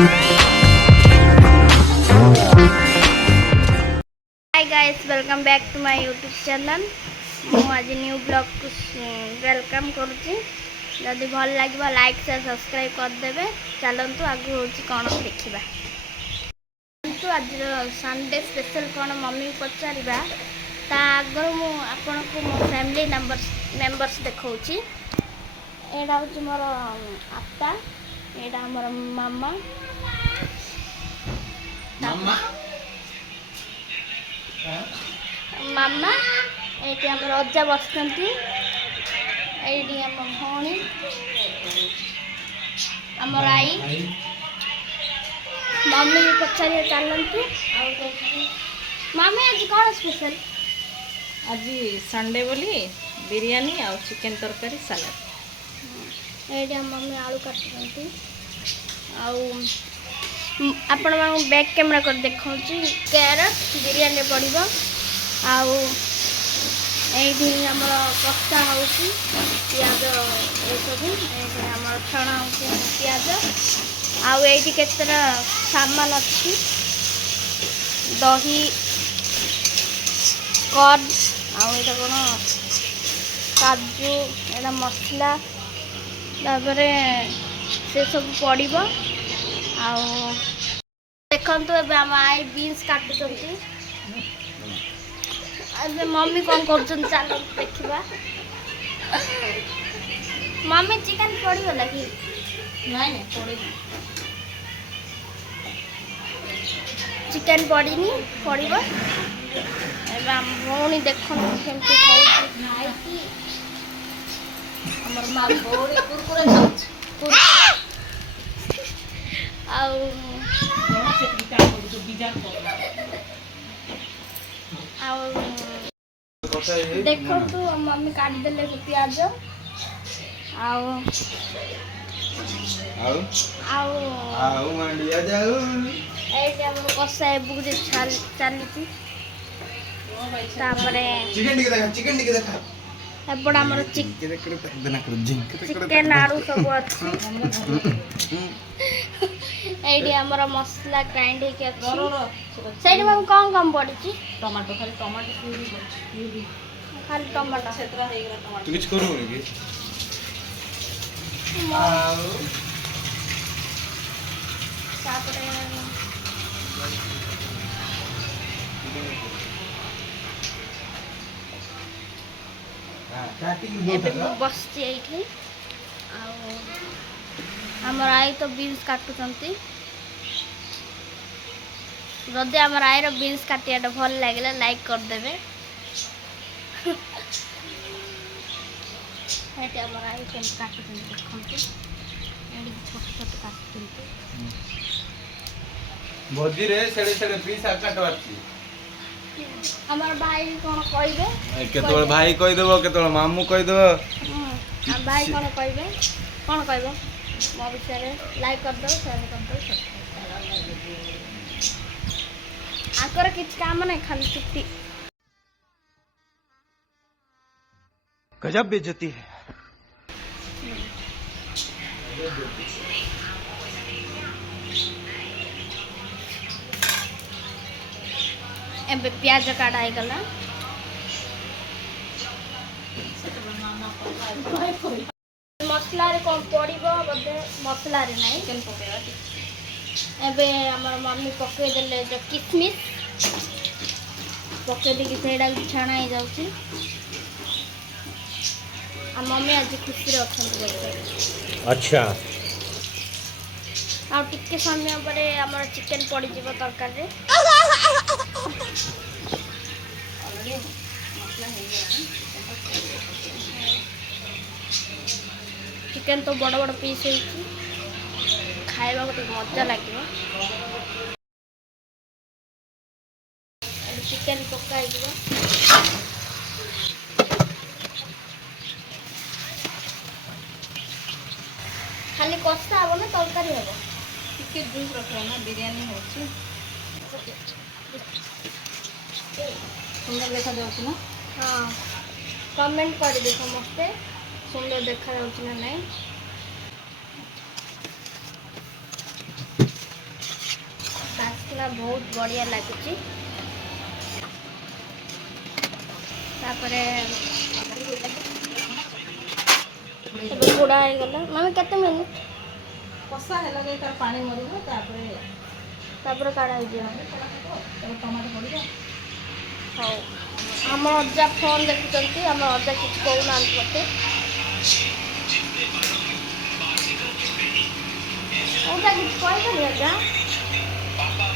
Hi guys, welcome back to my YouTube channel. मु आज new blog को welcome करुच्ची। जदि भल लगे लाइक से सब्सक्राइब करदे। चलतु आगु हूँ कौन देखा। आज संडे स्पेशल कौन मम्मी पचार आगर मुझे मो फैमिली मेंबर्स देखा। यहाँ हूँ मोर आपा, यहाँ मोर मामा मामा ये आम अजा बस ये आम भौणी आमर आई मम्मी भी पचार चलतु। मम्मी आज कौन स्पेशल? आज संडे बोली बिरयानी आ चिकेन तरकारी सलाद। ये मम्मी आलू काटुंट आपण बैक कैमेरा कर देखा कैरट बिरयानी पड़ो आम कषा हो पिज ये सब आम छणा हो पिज आईटी केतटा सामान अच्छी दही कर्ड आटा कौन काजू एटा मसला तापर से सब पड़ो देखु ए आम आई बीन्स काटुंट। मम्मी कौन कर चल देखा। मम्मी चिकन पड़गला कि चिकन पड़नी पड़ो। एम भौणी देख केमती देखो मम्मी काटिदेले पिज कषा चली एपट आम चिकेन आलू सब अच्छी ये मसला ग्राइंड होती मैम कौन कम पड़ी टमाटो खाली टमाटो खाली टमाटो तू किछ करू कि बस आमर आई तो बीन्स काटुंट। जदि आम आईर बीन्स काटिया भल लगे लाइक करदे। आम आई के काटुंट देखते छोट छोट काटुंट भोजी रे सेडे सेडे पीस काटवार छी। हमार भाई कौन कहे केतोल भाई कहि देबो केतोल मामू कहि देबो। हम भाई कौन कहे कौन कहबो मो विषय लाइक कर दो शेयर कर दो। आकर किछ काम नहीं खाली छुट्टी गजब बेइज्जती है। एबे प्याज काटा गला मसला रे कौन पड़ो बोधे मसला रे नहीं चिकेन पकेवा। एबे हमर मम्मी पकई देले जो किशमिश पकई देकी सेडा छाणा ही जाउची। आ मम्मी आज खुशी रे अछन। अच्छा आ टिके समय परे हमर चिकेन पड़ी जीव तरकारी रे। ऑलरेडी मसला हो गया। चिकेन तो बड़ बड़ पीस हो खाइबा गोटे मजा लगे। चिकेन पकाई खाली कषा हम ना तरकारी हम टिके जूस रखो ना बिरयानी हो सुंदर देखा जाउछ ना। हाँ कमेंट कर दे समस्ते सुंदर देखा जाउछ ना नहीं। बहुत बढ़िया लगुच घोड़ा हो गला मम्मी केते मिनिट कषा है तार पानी मरिबो तापर काढ़ा हो टमाटो पड़िबो। हाँ आम अजा फोन देखुंत आम अजा कि कहना मत अजा कि कही अजा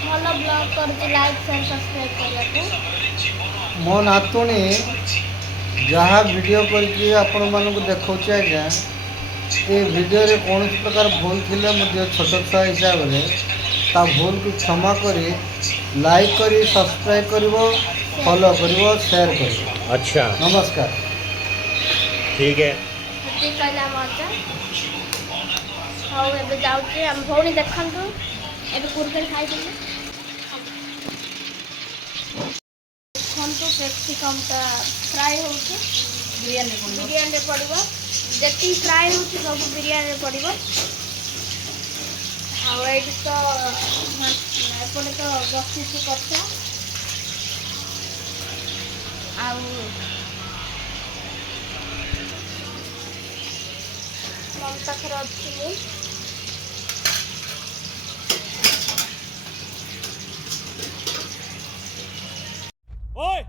भल ब्लॉग कर लाइक शेयर सब्सक्राइब करने मो नातुणी जहाँ वीडियो करके आपण मानक देखा आज्ञा ये वीडियो रे कौन प्रकार भूल थिले छोट छुआ हिसाब से ता भूल को क्षमा करी लाइक करी सब्सक्राइब करिवो फॉलो करिवो शेयर करिवो। अच्छा नमस्कार। ठीक है कहला मजा हाँ एवं जाऊे आम भौणी देखु एवं कुरकुरे खाई देखु कैप्सिकम फ्राए हो बिरयानी पड़ो जी फ्राए हो सब बिरयानी पड़ो आए तो एपटे तो बसी कथा पाखे अच्छी ओए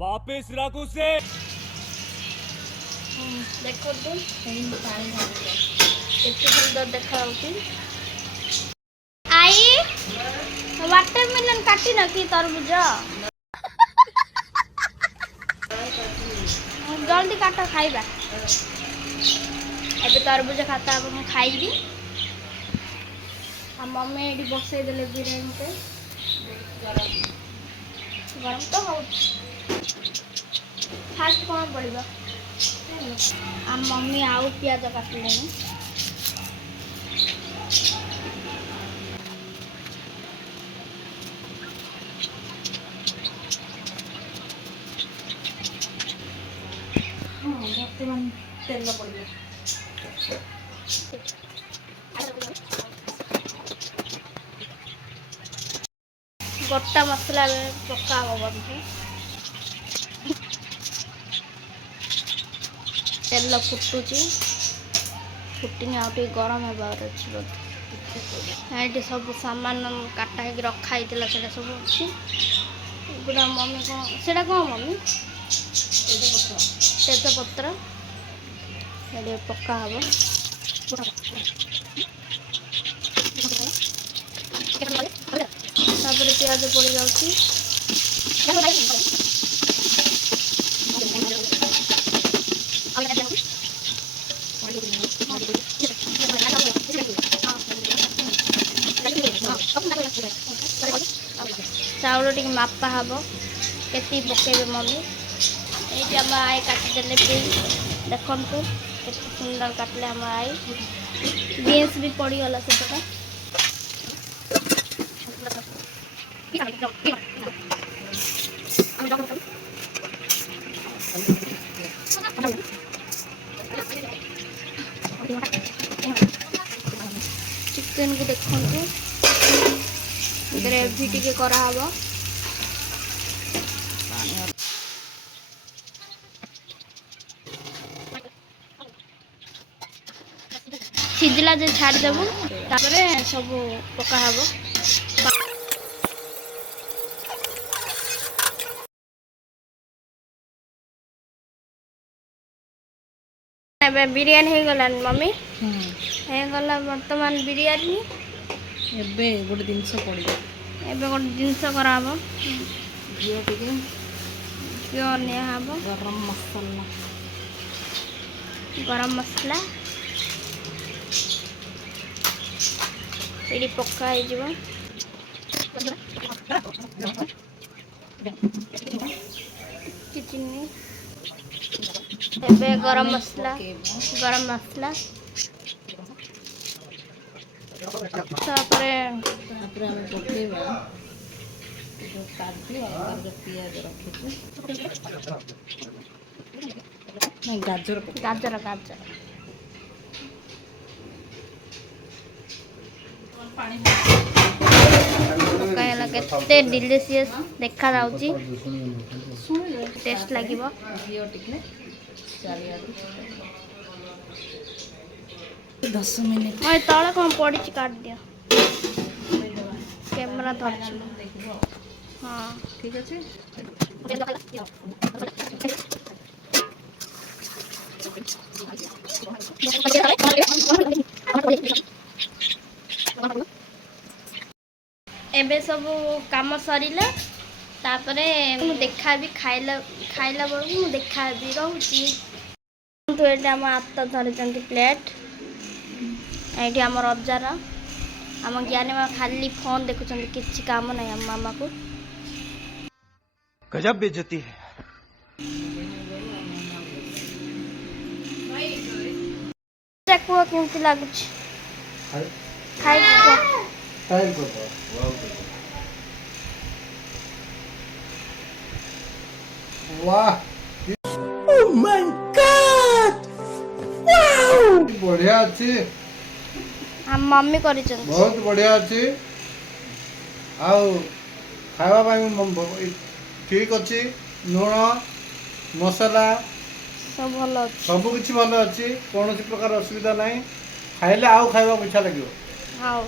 वापस रख उसे देखो केते सुंदर देखा आई वाटरमेलन काटी न कि तरबुज जल्दी काट खाइबा एबे तरबुज खाता अब मैं खाइबी आ मम्मी एडी बसई देले बिरयानी पे गरम तो हो फास्ट कौन पड़ेगा आ मम्मी आउ प्याज काटले तेल पड़िबो गोटा मसला पका बंधु तेल फुटुची फुटिनी आउटे गरम होबार अच्छी बोधे सब सामान काटा है रखाई से सब अच्छी गुड़ा मम्मी कौन से कौन मम्मी तेजपत्र ये पका हम तापर प्याज पड़ जाऊँगी चाउल टी मापा हम के पकेबे मम्मी ये आम आई काटिदेले बीन्स देखु के सुंदर काटले आम आई बीन्स भी पड़गला से चिकेन को देखु ग्रेवी टी कराब सिझला जो छाड़देबू सब पका हम बिरयानी हो गला मम्मी हो गला बर्तमान बिरयानी एबे गोटे जिनस पड़िबो एबे गोटे जिनस कराब घिओ टिके घिओ निया हब गरम मसला ये पका चिनी एबे गरम मसला तापरे हमें पकेबा जो काजू और पियाज रखे नहीं गाजर गाजर पानी କେତେ ଡିଲିସିୟସ୍ ଦେଖାଯାଉଛି। ଟେଷ୍ଟ ଲାଗିବ। ଘିଅ ଟିକେ ଚାରିଆଡ଼େ 10 ମିନିଟ୍ ମୁଁ ତଳେ କ'ଣ ପଡ଼ିଛି କାଟିଦିଅ। କ୍ୟାମେରା ଧରିଛି। ଦେଖିବ। ହଁ ଠିକ୍ ଅଛି। ଏବେ ସବୁ କାମ ସରିଲା, ତାପରେ ମୁଁ ଦେଖାବି ଖାଇଲା ବେଳକୁ ମୁଁ ଦେଖାବି। ରହୁଛି। ଏଇଠି ଆମ ହାତ ଧରିଛନ୍ତି ପ୍ଲେଟ୍। ଏଇଠି ଆମ ରଜାର ଆମ ଜ୍ଞାନୀ ମା ଖାଲି ଫୋନ୍ ଦେଖୁଛନ୍ତି, କିଛି କାମ ନାହିଁ ଆମ ମାମାକୁ। गजब बेइज्जती है। କୁହ କେମିତି ଲାଗୁଛି ଖାଇକି କୁହ। वाह बढ़िया अच्छी, ଆମ ମମି କରିଛନ୍ତି। बहुत बढ़िया अच्छी। आउ खावा पाई ठीक अच्छी, लुण मसला ସବୁ ଭଲ ଅଛି। सब किछि भल अच्छी, कौन प्रकार असुविधा नहीं। खाइले आउ खाइबा इच्छा लगे। ହଉ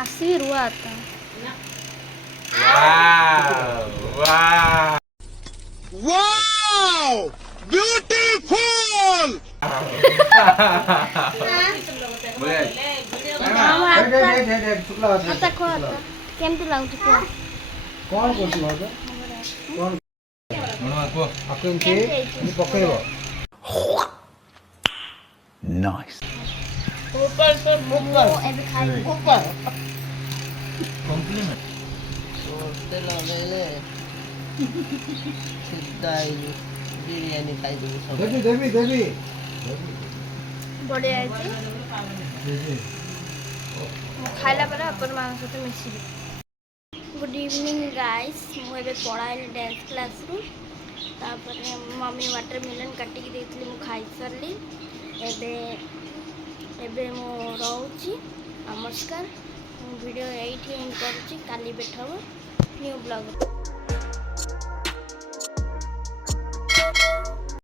ଆସିବି ରୁହ ତ। ମତେ କୁହ ତ କେମିତି ଲାଗୁଛି କୁହ। कौन करछु भाज कौन आको एमती पकइबो। ମୁଁ ଏବେ ଖାଇବି। ବିରିୟାନୀ ଖାଇଦେବୁ ସବୁ। देवी ବଢ଼ିଆ ହେଇଛି। ମୁଁ ଖାଇଲା ପରେ ଆପଣମାନଙ୍କ ସହିତ ମିଶିବି। Good evening guys. ମୁଁ ଏବେ ପଳାଇଲି ଡ୍ୟାନ୍ସ କ୍ଲାସ୍ରୁ। ତାପରେ ମମି ୱାଟରମେଲନ୍ କାଟିକି ଦେଇଥିଲି, ମୁଁ ଖାଇସାରିଲି। ଏବେ ମୁଁ ରହୁଛି। ନମସ୍କାର। ମୁଁ ଭିଡ଼ିଓ ଏଇଠି ଏଣ୍ଡ କରୁଛି। କାଲି ଭେଟ ହେବ ନ୍ୟୁ ବ୍ଲଗ୍।